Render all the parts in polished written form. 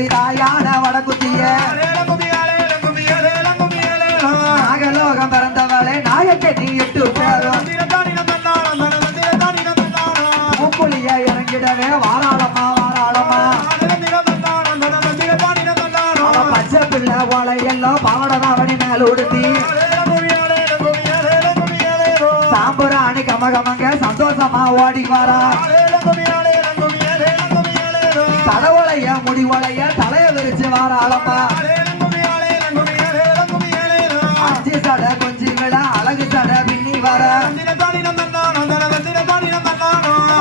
சோரி தாயான வடக்குத்திய நாகலோகம் பிறந்தவளே நாயக்கே நீ 8 பேரும் முப்புலிய இறங்கிடவே வாராளமா வாராளமா பச்சை பிள்ளை போல எல்லாம் பாவடதாவணி மேல உடுத்தி சாம்புராணி கமகமங்க சந்தோஷமா ஓடி வரா தடவளைய முடிவளைய தலைய விரிச்சு வாராளமா 5 சடை கொஞ்சி விட அழகு சடை பின்னி வர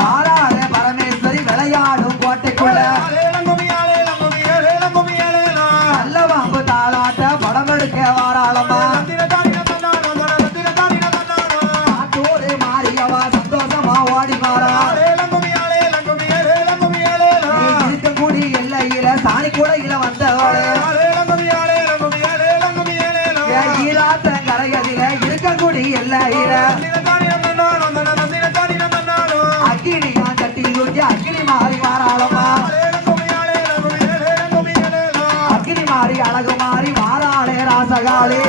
ஆறாறு பரமேஸ்வரி விளையாடும் கோட்டைக்குள்ள நல்ல பாம்பு தாளாட்ட படம் எடுக்க வாராளமா ஆத்தூரு மாறியவா சந்தோஷமா ஓடி வாரா இருக்கக்கூடிய எல்லையில சாணி கூடையில வந்தவளே ஈழாத்தங்கரையதில இருக்கக்கூடிய எல்லையில அக்கினியா கட்டி தூக்கி அக்கினி மாறி வாராளமா அக்கினி மாறி அழகு மாறி வாராளே ராசகாலே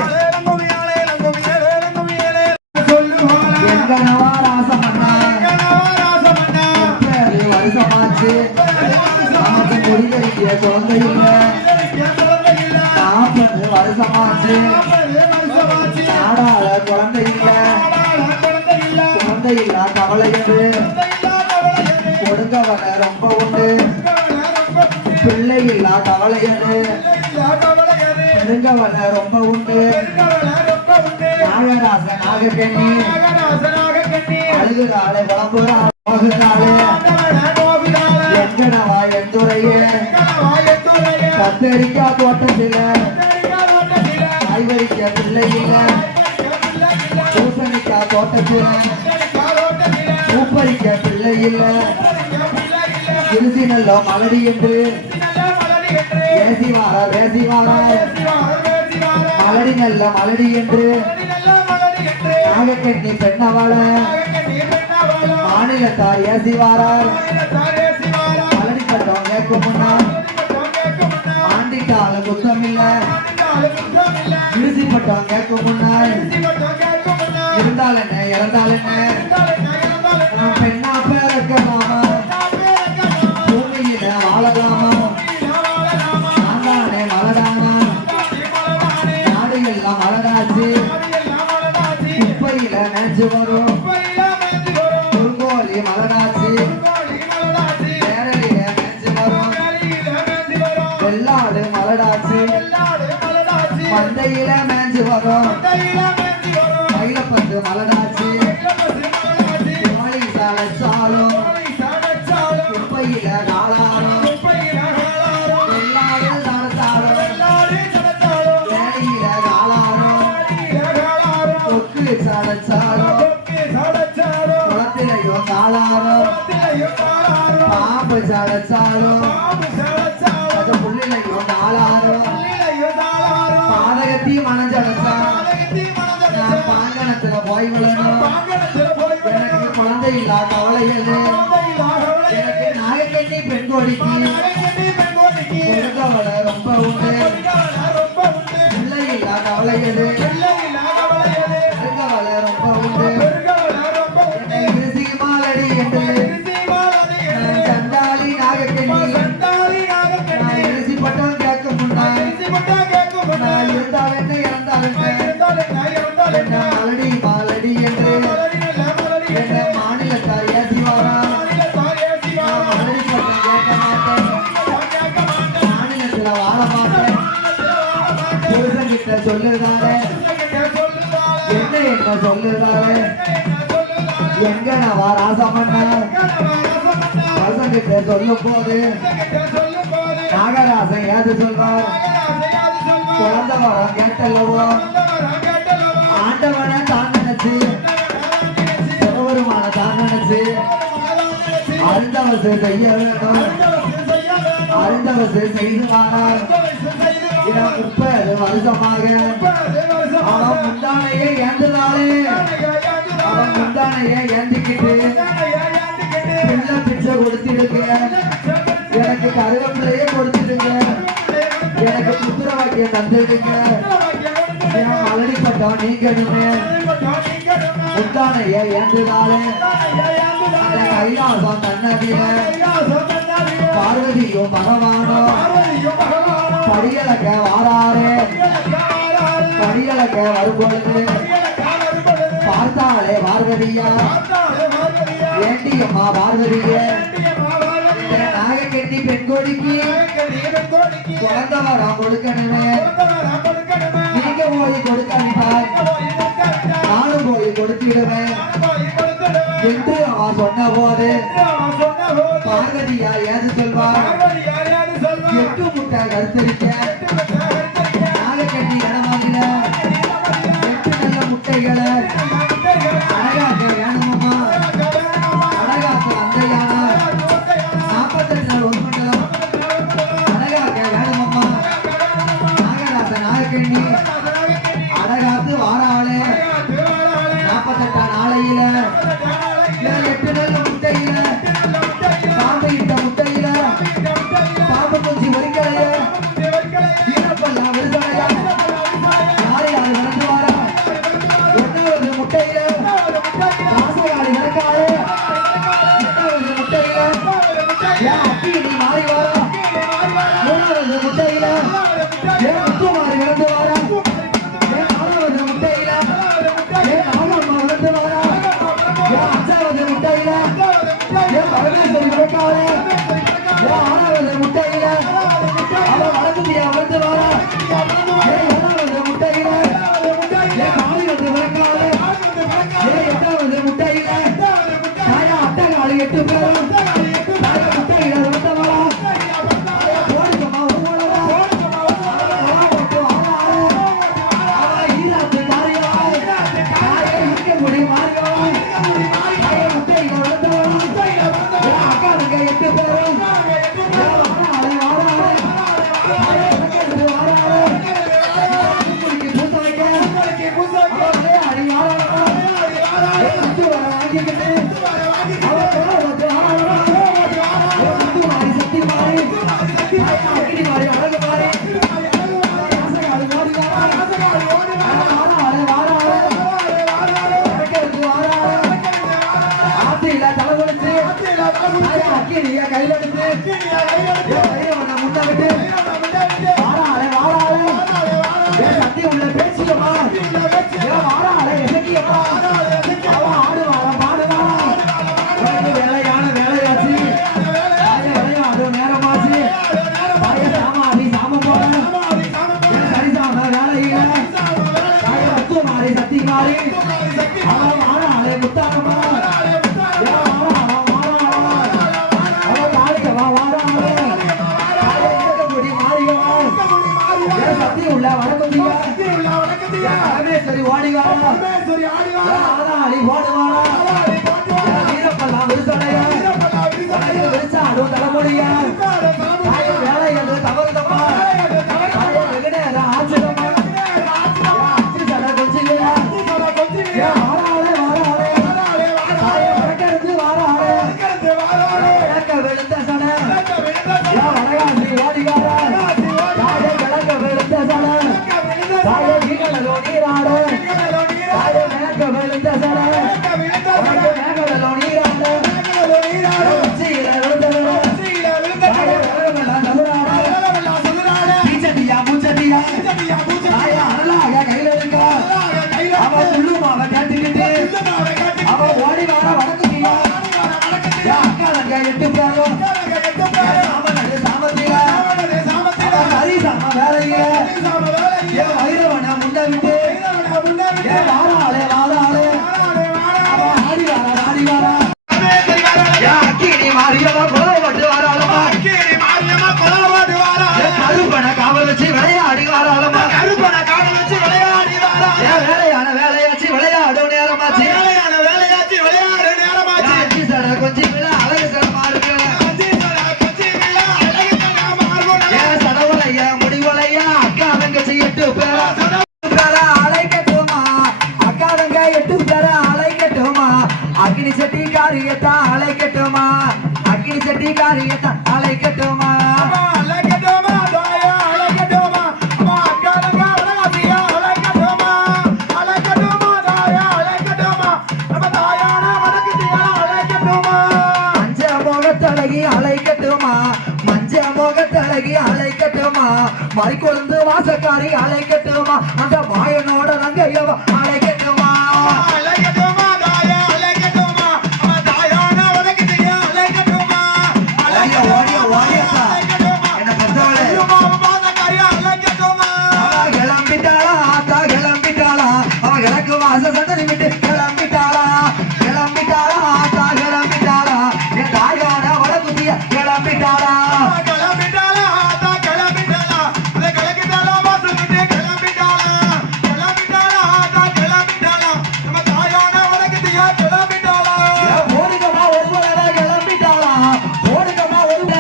எங்கனவா ராசமண்ணா வருஷமாச்சு நமக்கு முடிவெடுக்கிய குழந்தை இல்லை 40 வருஷமாச்சு நாடாள குழந்தை இல்லை குழந்தை இல்லா கவலையது கொடுங்கவன ரொம்ப உண்டு பிள்ளை இல்லா கவலையது நெருங்கவன ரொம்ப உண்டு நாகராச நாகக்கண்ணி அழுகுறாளே புலம்புறாள் போகிறாளே எங்கனவா எந்துறையே கத்தரிக்கா தோட்டத்தில காய்கறிக்க பிள்ளை இல்ல பூசணிக்கா தோட்டத்தில பூப்பறிக்க பிள்ளை இல்ல திருச்சி நல்ல மலடி என்று வேசிவார மலடி நல்ல மலடி என்று நாகக்கண்ணி பெண்ணவள மாநிலத்தார் ஏசிவாரார் மலடி பட்டம் கேட்கும் முன்னால் ஆண்டிக்கால குத்தமில்ல திருச்சி பட்டம் கேட்கும் முன்னால் இருந்தால் என்ன இறந்தால் என்ன பெண்ணா பேரக்கலாமா பூமியில வாழலாமா நான்தானே மலடானா நாடு எல்லாம் மலடாச்சு குப்பையில நினைச்சு வரும் குறுங்கோலி மலடாச்சு பேரலில நினைச்சு வரும் வெள்ளாடு மலடாச்சு மந்தையில மேஞ்சு வரும் மயிலப்பந்து மலடாச்சு சாலும் குப்பையில காலாரும் வெள்ளாடு நடத்தாலும் வேலையில காலாரும் கொக்கு சடைச்சாலும் குளத்திலையும் காலாரும் பாம்பு சடைச்சாலும் அது புள்ளிலையும் காலாரும் பாதகத்தையும் மனஞ்சடைச்சா நான் பாங்கணத்துல போய் விழணும் எனக்கு குழந்தை இல்லா கவலைகள் எனக்கு நாகக்கண்ணி பெண் கோடிக்கு கொடுக்கவளை ரொம்ப உண்டு பிள்ளை இல்லா கவலைகள் கொடுக்கவளை ரொம்ப உண்டு சீமாலடி என்று சண்டாளி நாகக்கண்ணி பட்டம் கேட்கும் முன்னாள் இருந்தால் என்ன இறந்தால் என்ன மலடி மாலடி என்று என்ன மாநிலத்தார் ஏசிவாரா மலடி பட்டம் கேட்க மாட்டேன் மாநிலத்துல வாழ மாட்டேன் புருஷன்கிட்ட சொல்லுதாரு என்ன சொல்லுதாரு எங்கனவா ராசமண்ணா புருஷன்கிட்ட சொல்லும் போது நாகராசன் ஏது சொல்வார் குழந்தை வரம் கேட்டல்லவோ ஆண்டவனை தான் நினைச்சு சிவபெருமான தான் நினைச்சு அறிந்தவசை செய்ய வேண்டும் அறிந்தவசை செய்துவானார் 30 வருஷமாக அவன் முந்தானையை ஏந்துதாளே அவன் முந்தானையை ஏந்திக்கிட்டு பிள்ளை பிச்சை கொடுத்திருக்க எனக்கு கருவேப்பிலையே கொடுத்துடுங்க பாக்கியம் தந்துடுங்க என் மலடி பட்டம் நீங்கணுமே முத்தானைய ஏந்துதாலே கைலாசம் தன்னதில பார்வதியும் பகவானோ படியலக்க வாராரே படியலக்க வரும்பொழுது பார்த்தாலே பார்வதியா வேண்டியம்மா பார்வதியே நாகக்கெட்டி பெண் கொடிக்கு குழந்த வரம் கொடுக்கணுமே நீங்க போய் கொடுக்காவிட்டால் நானும் போய் கொடுத்திடுவேன் என்று அவன் சொன்ன போது பார்வதியா ஏது சொல்வார் எட்டு முட்டை கருத்தரிக்க நாகக்கட்டி இடமாகில எட்டு நல்ல முட்டைகளை அழகாக்க வேணுமம்மா அழகாக்க அந்தையான 48 நாள் ஒரு மண்டலம் அழகாக்க வேணுமம்மா நாகராச நாகக்கண்ணி அழகாத்து வாராளே 48 நாளையில 8 நல்ல முட்டையில பாம்பு இட்ட முட்டையில பாம்பு குஞ்சி ஒரிக்கலைய ஈரப்பெல்லாம் விருதலையா யாரு யாரு நடந்து வாரா 1வது முட்டையில ராசகாரி நடக்காது 2வது முட்டையில ஏன் அப்பி நீ மாறி வாரா 3வது முட்டையில ஏன் முத்து மாறி நடந்து வாரா ஏன் 4வது முட்டையில ஏன் நாகம்மா நடந்து வாரா ஏன் 5வது முட்டையில ஏன் பரமேஸ்வரி நடக்காது ஏன் 6வது முட்டையில அவன் வளர்ந்துட்டியா வந்து வாரா ஏன் 7வது முட்டையில ஏன் காளி வந்து நடக்காது ஏன் 8வது முட்டையில தாயா அட்டகாளி 8 பேரும் தாயா முட்டையில வந்து வாரா போடுக்கம்மா உங்களவா போட்டு வாராரு அவன் ஈராத்து காரியாய் தாயை இருக்க முடி மாறியவாய் தாயை முட்டையில வந்து வாரா அக்கா தங்க 8 பேரும் வாராளே வாராளே தாயை இறக்கிறது வாராளே உங்களுக்கு பூச வைக்க அவளே அடி வாராளா முத்து வர வாங்கிக்கிட்டு அவன் வந்து வாராளா முத்து மாறி சக்தி மாறி அக்கினி மாறி அழகு மாறி ராசகாடு மாறி வாராளே வாராளே இறக்கிறது வாராளே ஆத்தியில தலை கொடுத்து அக்கினிய கையில எடுத்து கையில முன்ன விட்டு வாராளே வாராளே சக்தி உள்ள பேசியம்மா வாராளே இசக்கியம்மா அவன் ஆடுவாரா பாடுவாரா வேலையான வேலையாச்சு விளையாடும் நேரமாச்சு தாய சாமாடி சாமம் போல சரிசாம வேலையில தாய முத்து மாறி சக்தி மாறி அவன் வாராளே முத்தானம்மா அவன் தாளிக்கவா வாராளே தாய இறக்கமுடி மாறியவா சக்தி உள்ள வடக்குந்தியா பரமேஸ்வரி ஓடிவாரா ஆதாளி ஓடுவாரா வீரப்பெல்லாம் விருசடையா விரிச்சாடும் தலைமுடியா தாய வேலை என்று தவறுதம்மா தாய வெகுநேர ஆச்சிரமா ஆச்சி சட கொஞ்சியா வாராளே வாராளே தாய பிறக்கிறது வாராளே விளக்க வெளுத்த சட வடகாசி ஓடிவாரா தாய விளக்க வெளுத்த சட தாய வீரலோ நீராடு தாய விளக்க வெளுத்த சட மேகலோ நீராடு உச்சியில விழுந்தவர தாய விளக்கமெல்லாம் சதுராடு பீச்சட்டியா பூச்சட்டியா தாய அருளாக கையில இருக்கா அவ துள்ளுமாவ கேட்டுக்கிட்டு அவ ஓடி வர வடக்குட்டியா அக்கா தங்க 8 பேரும் சாமனது சாமத்தியா ஹரிசாம வேலையில என் வைரவனை முன்ன விட்டு என் வாராளே வாராளே அவன் ஆடி வாரா அக்கினி மாறியவா குலவட்டு வாராளமா கருப்பனை காவல் வச்சு விளையாடி வாராளமா வேலையான வேலையாச்சு விளையாடும் நேரமாச்சு அச்சி சட கொஞ்சம் அழகு சடமா இருக்கு சடவலையா முடிவலையா அக்கா தங்கச்சி 8 பேரா அழைக்கட்டுமா அழைக்கட்டுமா மறிக்கொழுந்து வாசக்காரி அழைக்கட்டுமா அந்த மாயனோட நங்கையவ அழைக்கட்டுமா அழைக்கட்டுமா தாயா அழைக்கட்டுமா அவன் தாயான உனக்கு தெரியா அழைக்கட்டுமா என்ன பெற்றவளே கிளம்பிட்டாளா ஆத்தா கிளம்பிட்டாளா அவ கிழக்கு வாச சந்ததி விட்டு கிளம்பிட்டாளா கிளம்பிட்டாளா ஆத்தா கிளம்பிட்டாளா என் தாயோட வடக்குதிய கிளம்பிட்டாளா கிளம்பிட்டாளா ஆத்தா கிளம்பிட்டாளா அதை கிளம்பிட்டாளா வாசல் விட்டு கிளம்பிட்டாளா கிளம்பிட்டாளா ஆத்தா கிளம்பிட்டாளா நம்ம தாயான உனக்கு தெரியா கிளம்பிட்டாளா ஓடுகமா ஒருவர கிளம்பிட்டாளா ஓடுகமா ஒருவர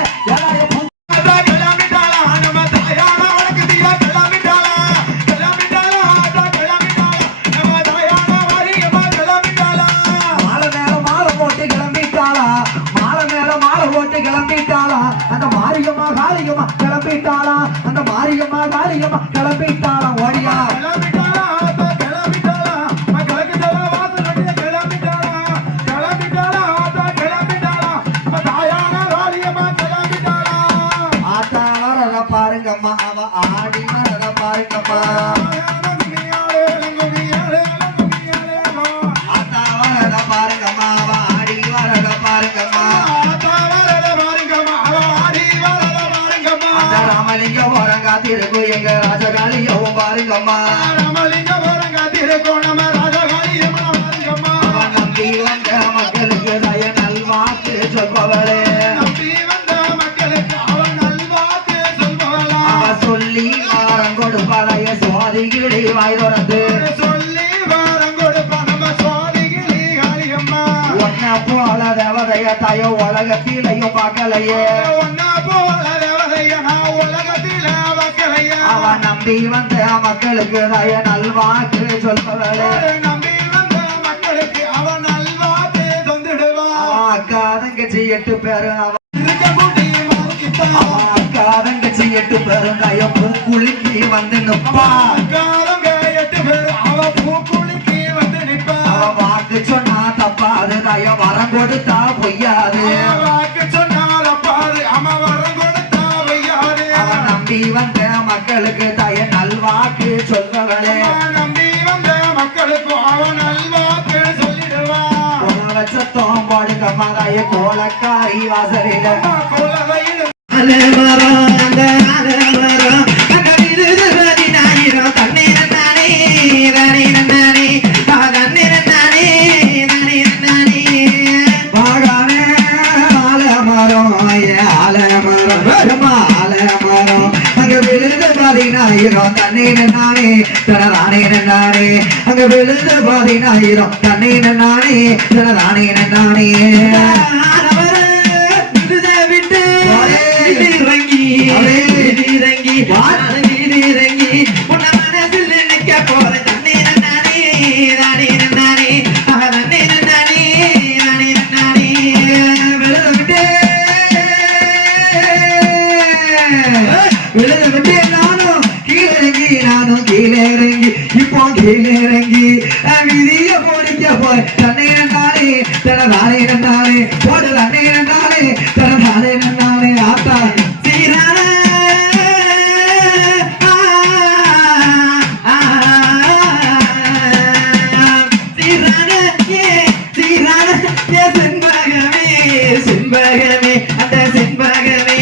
அந்த மாரியம்மா காளியம்மா கிளம்பிட்டாளா அந்த மாரியம்மா காளியம்மா கிளம்பிட்டாளா ஓடியா கிளம்பிட்டாளா ஆத்தா கிளம்பிட்டாளா கிளம்பிட்டாளா வாசல் விட்டு கிளம்பிட்டாளா கிளம்பிட்டாளா ஆத்தா கிளம்பிட்டாளா தாயான காளியம்மா கிளம்பிட்டாளா ஆத்தா வரத பாருங்கம்மா அவ ஆடி வரத பாருங்கம்மா ஆத்தா வரத பாருங்கம்மா அவ ஆடி வரத பாருங்கம்மா அந்த ராமலிங்க ஓரங்கா திருக்கு எங்க ராஜகாளியவும் பாருங்கம்மா அவன் நம்பி வந்த மக்களுக்கு தய நல்வாக்கு சொல்பவளே அவ சொல்லி வாரம் கொடுப்பதைய சுவாதிகிளி வாய் திறந்து ஒன்ன போல தேவதைய தாயோ உலகத்திலையும் பார்க்கலையே அவ நம்பி வந்த மக்களுக்கு தய நல்வாக்கு சொல்பவளே அக்கா தங்கச்சி 8 பேரு அக்கா தங்கச்சி 8 பேரும் தய பூக்குளிக்கு வந்து நிப்பா அவ வாக்கு சொன்னா தப்பாது தய வரம் கொடுத்தா பொய்யாது அவ நம்பி வந்த மக்களுக்கு தய நல்வாக்கு சொல்பவளே சத்தம் பாடுங்கம்மா தய கோலக்காரி வாசலில தண்ணீரே தனரானே நானே அங்க விழுந்து பாதினாயிரம் தண்ணீர் நானே தனரானே நானே விட்டு இறங்கி இறங்கி இறங்கி உன்ன மனதில் நினைக்க போற தண்ணீர் நானே நானே நானே தண்ணீர் நானே நானே நானே விழுந்து விட்டு நானும் கீழே இறங்கி இப்போ கீழே இறங்கி விதிய போடிக்க போய் தண்ணீர் நானே தனதானே நானே போடு தண்ணீர் நானே தனதானே நானே ஆத்தா சீரான செண்பகமே அந்த செண்பகமே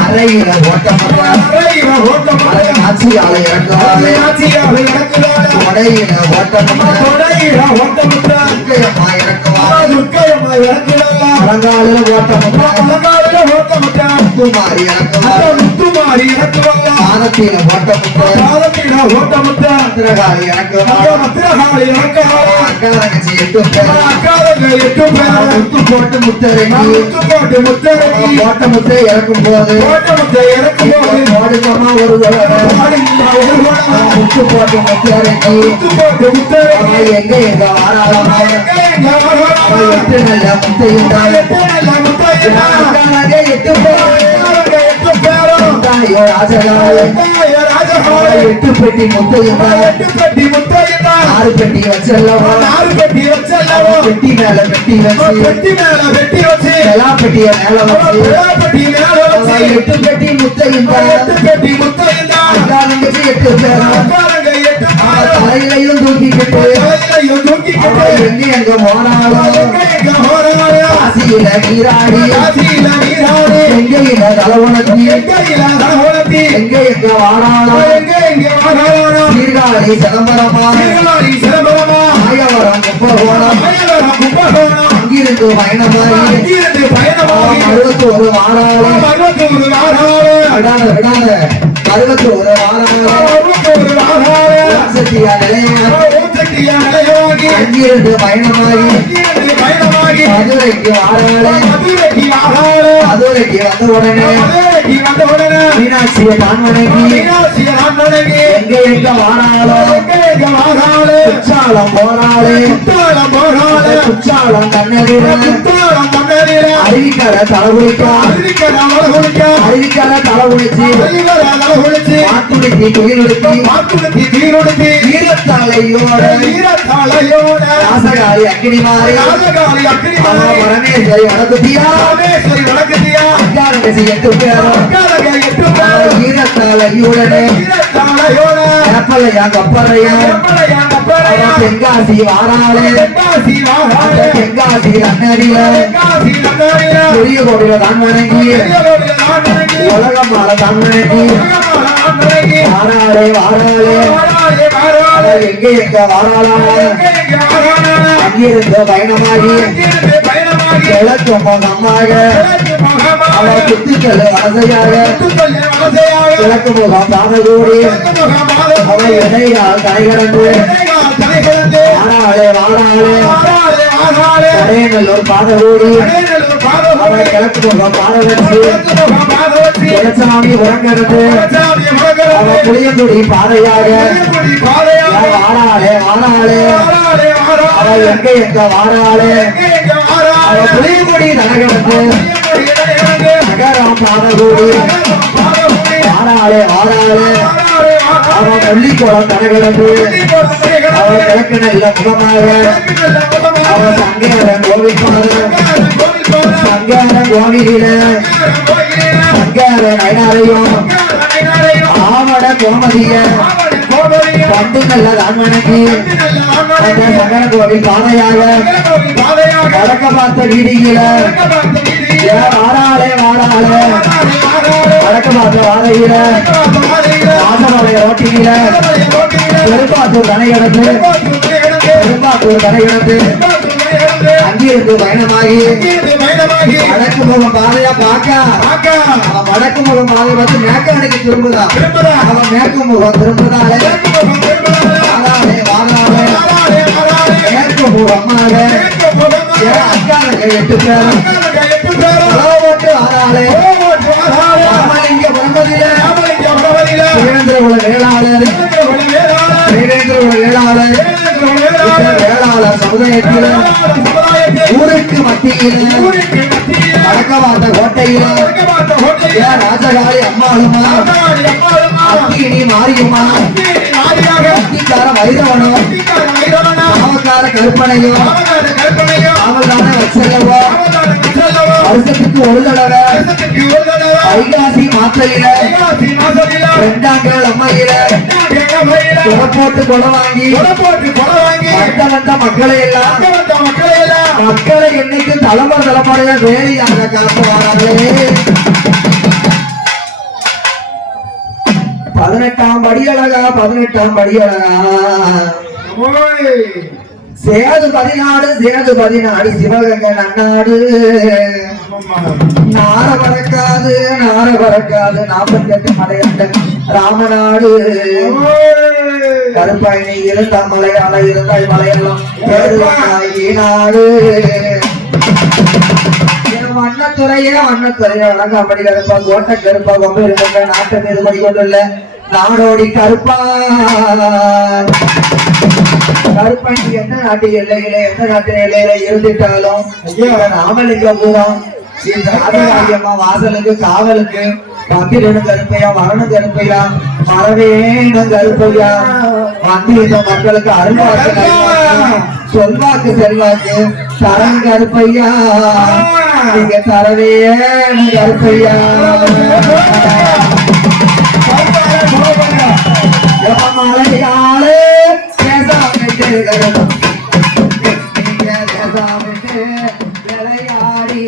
அறையில ஓட்ட ஆட்சியால இறங்குவாளே ஆட்சியாக இறக்குவாளே கொடையில ஓட்டமுட்ட கொடையில ஓட்டமுட்ட துர்க்கையம்மா இறங்குவாளே துர்க்கையம்மா இறக்குவாளே பழங்காலில ஓட்டமுட்ட பழங்காலில ஓட்டமுட்ட முத்துமாரி இறங்குவாளே முத்துமாரி இறக்குவாளே பாதத்தில ஓட்டமுட்ட பாதத்தில ஓட்டமுட்ட பத்திரகாளி இறங்குவாளே பத்திரகாளி இறக்குவாளே அக்கா தங்கச்சி 8 பேர் அக்காதங்க 8 பேர் முத்து போட்டு முத்தரைக்கு முத்து போட்டு முத்தரைக்கு போட்ட முத்தை இறக்கும் போது போட்ட முத்தை இறக்கும்போது ஓடுக்கமா ஒரு தடவை முத்து போட்டு முத்தரைக்கு முத்து போட்டு முத்தரைக்கு எங்க எங்க வாராளமா எங்க வரலாம் 8 நல்ல முத்தையுண்டாய் நல்ல முத்தையா அக்காவே 8 பேர் அக்காதங்க 8 பேரும் தாயோ ராஜகாலே ராஜகாலே 8 பெட்டி முத்தையுண்டாய் 8 பெட்டி முத்தையா 6 பெட்டி வச்சல்லவா 4 பெட்டி வச்சல்லவோ பெட்டி மேல பெட்டி வச்சு பெட்டி மேல பெட்டி வச்சு எல்லா பெட்டிய மேல வச்சு பெட்டி மேல வச்சு 8 பெட்டி முத்தையுண்டாய் 8 பெட்டி முத்தையா அக்கா தங்கச்சி 8 பேர் அக்காதங்க 8 பேரும் தலையிலையும் தூக்கிக்கிட்டு தலையிலையும் தூக்கிக்கிட்டு அவன் எங்க எங்க போனாலும் எங்க போறாங்க காசியில நீராடி காசியில நீராடி எங்கையில தலைவனத்தி எங்கையில தலவளத்தி எங்க எங்க வாராலும் எங்க வரானோ சீர்காழி சிதம்பரமா சீர்காழி சிதம்பரமா ஆயவரம் கும்பகோணம் மயிலவரம் கும்பகோணம் அங்கிருந்து பயணமாகி அங்கிருந்து பயணமாகி 61 வாராலும் 61 வாராளு விடாத விடாத 61 வாராலும் 61 வாராளு சத்தியா நிலையம் ஓச்சட்டியா நிலையமாகி அங்கிருந்து பயணமாகி அங்கிருந்து பயணமாகி மதுரைக்கு வாராலும் மதுரைக்கு வாராளு மதுரைக்கு வந்த உடனே மதுரைக்கு வந்த உடனே மீனாட்சியை தான் வணங்கி மீனாட்சியை நான் வணங்கி எங்க எங்க வாராலும் எங்க வாராளு குற்றாலம் போனாலே குத்தாலம் போறாளு குற்றாலம் கண்ணடியில குத்தாலம் மன்னரில அருவிக்கரை தலைகுளிக்கா அருவிக்கரை வளகுளிக்க அருவிக்கரை தலைகுளிச்சு அருவிக்கரை வளகுளிச்சு மாத்துடுத்தி துயிலுடுத்தி மாத்துடுத்தி தீருடுத்தி வீரத்தலையோட வீரத்தாளையோட ராசகாரி அக்கினி மாறி ராஜகாளி அக்கினி மாறி பரமேஸ்வரி வடக்குத்தியா ராமேஸ்வரி வடக்குத்தியா அக்காரங்கசி 8 பேரும் அக்காலங்க 8 பேர் வீரத்தலையுடனே வீரத்தாளையோட கப்பலையா கப்பறையா எப்பளையா கப்பலையா தென்காசி வாராளே தென்காசி வாராளு தென்காசி அண்ணடியில தென்காசி நகரில பெரிய கோவில தான் வணங்கி பெரியவருடைய நான் வணங்கி உலகம் மாலை தான் வணங்கி உலகமான நான் வணங்கி வாராளே வாராளே வாராளே வாராளே எங்க எங்க வாராளா எங்க வாராளே அங்கிருந்து பயணமாகி அங்கிருந்து பயணமாகி கிழக்கு முகமாக கிழக்கு முகமாக அவ குத்துக்கள் வசையாக குத்துக்கல்லை வலசையாக கிழக்கு முகம் தாமதூடி கிழக்கு முகமாக அவ இடையால் கரைகடந்து இடைகால் தலைகிழந்து வாராளே வாராளே வாராளே வாராளே கடையநல்லூர் பாதகூடி கடையநல்லூர் அவ பாதவூடி கிழக்கு முகம் பாத வச்சு கிழக்கு முகம் பாதவற்றி குலசாமி உறங்கிறது சாமி அவ மகரது புளியங்குடி பாதையாக புளியங்குடி பாதையாக வாராளே வாராளே வாராளே அவ வாராளே எங்க எங்க வாராளே எங்க அவ வாராளே புளியங்குடி தனகடந்து புளியங்குடி இடைகிழந்து நகரம் பாதகூடி பாதவூடி வாராளே வாராளே வாராளே அவ வாராளே பள்ளிக்குளம் தனகடந்து அவ கிழக்கு நல்ல முகமாக அவ சங்கேரன் கோவில் பாதம் சங்கேரன் கோவிலில சங்கேரன் ஐநாரையும் ஆவட கோமதிய பண்டு நல்ல தான்மணக்கி அந்த சங்கர கோவில் பாதையாக வடக்க பார்த்த வீதியில வாராளே வாராளே வடக்க பார்த்த வாதையில வாசமலை ரோட்டியில பெரும்பாத்தூர் கனையடத்து பெரும்பாத்தூர் கனையடத்து அங்கிருந்து பயணமாகி வடக்கு முகம் பாதையா பார்க்க அவன் வடக்கு முகம் பாதை பார்த்து மேற்கு அணைக்கு திரும்புதா அவன் மேற்கு முகம் திரும்புதாலே வாராளே வாராளே மேற்கு முகமாக அக்காரங்க 8 பேரும் ஓட்டு வாராளே ராமலிங்க பிரம்மதியில வீரேந்திரகுல வேளாளர் வீரேந்திரகுல வேளாளர் வேளாளர் சமுதாயத்தில் ஊருக்கு மத்தியில் வடக்க பார்த்த கோட்டையில் ராஜகாளி அம்மாளுமா அக்கினி மாரியுமா அத்திக்கார வைரவனும் காவக்கார கற்பனையும் அவள்தான வச்சல்லவோ வருஷத்துக்கு ஒரு தடவை வைகாசி மாத்தையில 2ஆம் கிழ அம்மையில கொலை போட்டு கொலை வாங்கி வந்த மக்களை எல்லாம் மக்களை என்னைக்கு தலைமுறையா வேலையாக காப்பாளர்களே 18ஆம் படி அழகா 18ஆம் படி அழகா ஓய் சேது 14 சேது 14 சிவகங்கை நன்னாடு நார பறக்காது 48 மலையண்ட ராமநாடு கருப்பாயினி இருந்த மலையாள இருந்தாய் மலையெல்லாம் நாடு வண்ணத்துறையே வணங்காமடி கருப்பா கோட்டை கருப்பா கொம்பு இருக்க நாட்டை மீது படிக்கொண்டுள்ள நாடோடி கருப்பா கருப்பா நீ எந்த நாட்டு எல்லையில எந்த நாட்டு எல்லையில இருந்துட்டாலும் நாமலிங்கபுரம் இந்த அதிகாரியம்மா வாசலுக்கு காவலுக்கு வந்திரனு கருப்பையா வரணும் கருப்பையா வரவேணும் கருப்பையா வந்து இந்த மக்களுக்கு அருள்வாக்கு சொல்வாக்கு செல்வாக்கு தரம் கருப்பையா நீங்க தரவே கருப்பையா மலையாளே விளையாடி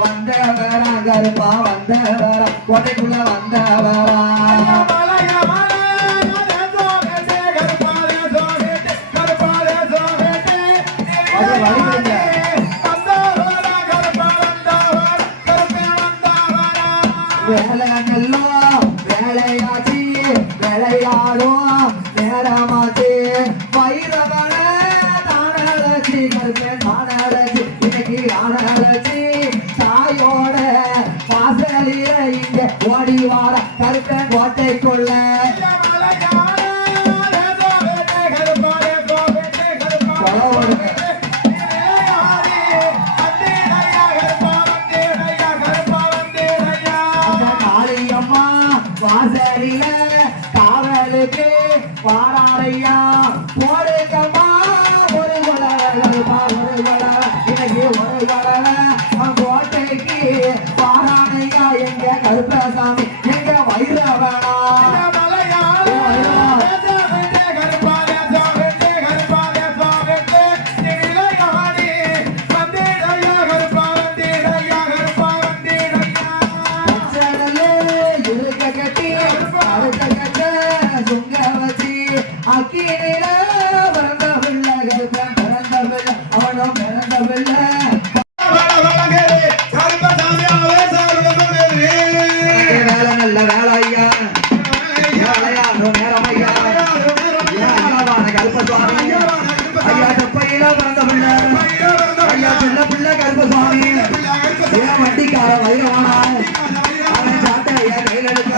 வந்தவரா கருப்பா வந்தவரா கொடைக்குள்ள வந்தவரா வேலையாச்சி விளையாடும் நேரமாச்சு வைரவன தானழச்சி கருப்பேன் தானழச்சி இன்னைக்கு ஆனழச்சி தாயோட வாசலில இங்க ஓடி வார கருப்பேன் கோட்டைக்குள்ள வாசலில காவலுக்கு பாராளையா போடுக்கம்மா ஒரு இன்னைக்கு ஒரு கோட்டைக்கு பாராளையா எங்க கருப்பசாமி எங்க வைரவனா அக்கினில பிறந்த பிள்ளை பிறந்த பிள்ளை அவனும் பிறந்த பிள்ளை வேலை நல்ல வேலை ஐயா விளையாடும் நேரம் ஐயா கருப்பசுவாமி ஐயா செப்பையில பிறந்த பிள்ளை ஐயா சின்ன பிள்ளை கருப்பசுவாமி ஏன் வண்டிக்கார வைரவானா அவன் சாட்டை ஐயா கையில் எடுக்க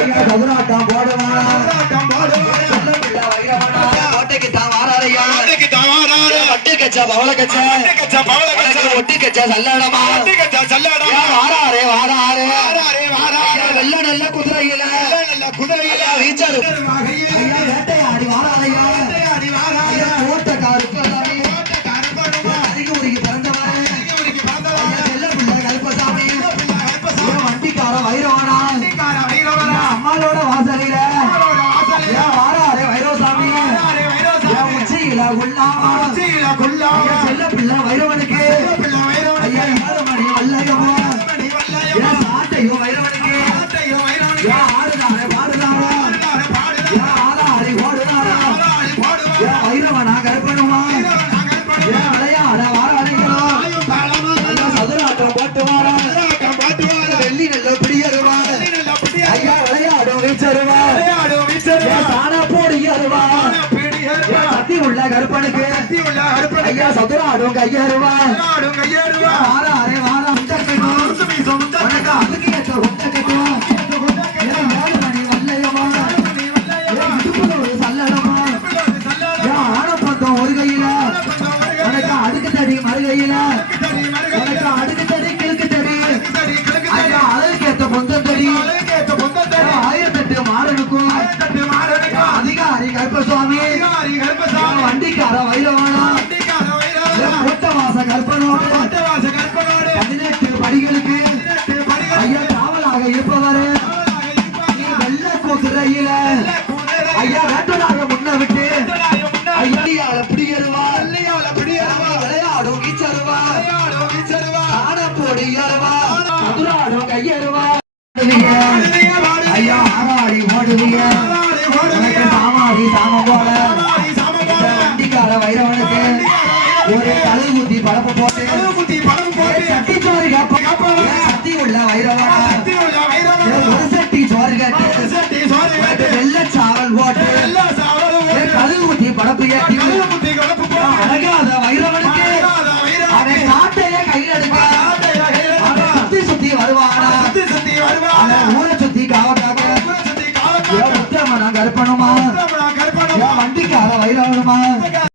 ஐயா சதுராட்டம் போடுவானா ஒட்டி கச்சா சல்லடமா வாராரே வெள்ள நல்ல குதிரையில வீச்சாரு வேட்டையாடி வாராரையா ஓட்டக்காருக்கு அதிகூரிக்கு பிறந்தவன் செல்ல பிள்ளை கருப்பசாமி வண்டிக்கார வைரவானா அம்மாளோட வாசலில வாராரே வைரவசாமி உச்சியில செல்ல பிள்ளை வைரவனுக்கு ஐயா 7 மணி வல்லையமோ சாட்டையும் வைரவனுக்கு பாடுதாரா ஆளாரி ஓடுதாரா வைரவனா கருப்பனுமா விளையாட வாராளிகளோ சதுராட்டம் போட்டுவாரா வெள்ளி நல்ல பிடியருவா ஐயா விளையாடும் வீச்சருவா தானா போடியருவா சத்தி உள்ள கருப்பனுக்கு ஐயா சதுராடும் கையருவா வாராரே வாரா அதுக்கு ஏற்ற உண்டக்கட்டும் 7 மணி வல்லையமா சல்லடமா ஆனப்பந்தம் ஒரு கையில உனக்கு அடுக்கு தடி மறுகையில உனக்கு அடுக்கு தடி கிழக்கு தடி ஐயா அழகுக்கு ஏற்ற பொந்தம் தடி 1008 மாறனுக்கும் அதிகாரி கருப்பசுவாமி வண்டிக்கார வைரவானா கூட்டவாச கற்பனோடு 18 படிகளுக்கு ஐயா காவலாக இருப்பவர் வெள்ள குதிரையில ஐயா வேட்டனாக முன்ன விட்டு ஐயா பிடியருவா விளையாடும் ஈச்சருவா ஆனப்போடி அருவா மதுராடும் கையருவா ஐயா ஆராடி ஓடு வைரவனா சக்தி உள்ள வைரவனா ஒரு சட்டி சோறு கேட்டு ஒரு சட்டி சோறு கேட்டு வெள்ள சாவல் போட்டு எல்லா சாவலும் கழுகு ஊத்தி படப்பு ஏற்றி கழுகு குத்தி கலப்பு போட்டு அழகாத வைரவனுக்கு அழகாத வைரவனுக்கு அவன் சாட்டைய கையில் எடுக்க சாட்டைய கையில் எடுக்க. அவன் சுத்தி சுத்தி வருவானா சுத்தி சுத்தி வருவானா அவன் ஊரை சுத்தி காவக்காக ஊரை சுத்தி காவக்காக உத்தமனா கருப்பனுமா கற்பனை வண்டிக்கார வைரவனுமா